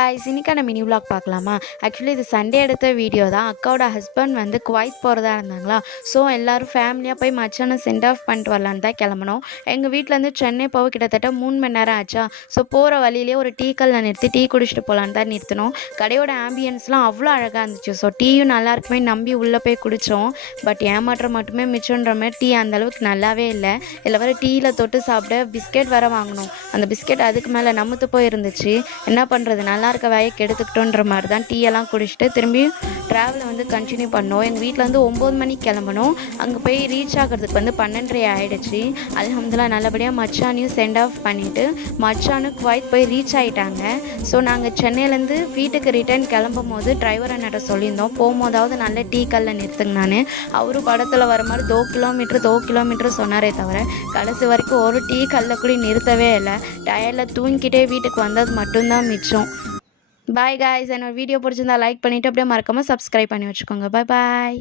Guys இன்னைக்கான mini vlog பார்க்கலாமா? Actually இது சண்டே எடுத்த வீடியோ தான். அக்காவோட ஹஸ்பண்ட் வந்து குவைத் போகிறதா இருந்தாங்களா. ஸோ எல்லோரும் ஃபேமிலியாக போய் மச்சானை சென்ட் ஆஃப் பண்ணிட்டு வரலான்னு தான் கிளம்பணும். எங்கள் வீட்டிலேருந்து சென்னை போக கிட்டத்தட்ட 3 மணி நேரம் ஆச்சா. ஸோ போகிற வழியிலே ஒரு டீ கல்லில் நிறுத்தி டீ குடிச்சிட்டு போகலான்னு தான் நிறுத்தினோம். கடையோட ஆம்பியன்ஸ்லாம் அவ்வளோ அழகாக இருந்துச்சு. ஸோ டீயும் நல்லா இருக்குமே நம்பி உள்ளே போய் குடித்தோம். பட் ஏமாற்றம் மட்டுமே மிச்சன்ற மாதிரி டீ அந்தளவுக்கு நல்லாவே இல்லை. இதில் வர டீயில் தொட்டு சாப்பிட பிஸ்கெட் வேறு வாங்கினோம். அந்த பிஸ்கெட் அதுக்கு மேலே நமுத்து போய் இருந்துச்சு. என்ன பண்ணுறது, நல்லா இருக்க வேலையை கெடுத்துக்கிட்டோன்ற மாதிரி தான் டீயெல்லாம் குடிச்சிட்டு திரும்பி ட்ராவலை வந்து கண்டினியூ பண்ணோம். எங்கள் வீட்டில் வந்து 9 மணிக்கு கிளம்பணும். அங்கே போய் ரீச் ஆகிறதுக்கு வந்து 12:30 ஆகிடுச்சு. அல்ஹம்துலில்லாஹ் நல்லபடியாக மச்சானையும் சென்ட் ஆஃப் பண்ணிவிட்டு மச்சானும் குவைத் போய் ரீச் ஆகிட்டாங்க. ஸோ நாங்கள் சென்னையிலேருந்து வீட்டுக்கு ரிட்டர்ன் கிளம்பும் போது டிரைவர் அண்ணாட்ட சொல்லியிருந்தோம், போகும்போதாவது நல்ல டீ கல்லில் நிறுத்துங்க. அவரும் படத்தில் வர மாதிரி 2 கிலோமீட்டர் சொன்னாரே தவிர கடைசி வரைக்கும் ஒரு டீ கல்லில் கூட நிறுத்தவே இல்லை. டயரில் தூங்கிக்கிட்டே வீட்டுக்கு வந்தது மட்டும்தான் மிச்சம். பாய் காய்ஸ், என்னோட வீடியோ பிடிச்சிருந்தா லைக் பண்ணிவிட்டு அப்படியே மறக்காமல் சப்ஸ்கிரைப் பண்ணி வச்சுக்கோங்க. பாய்.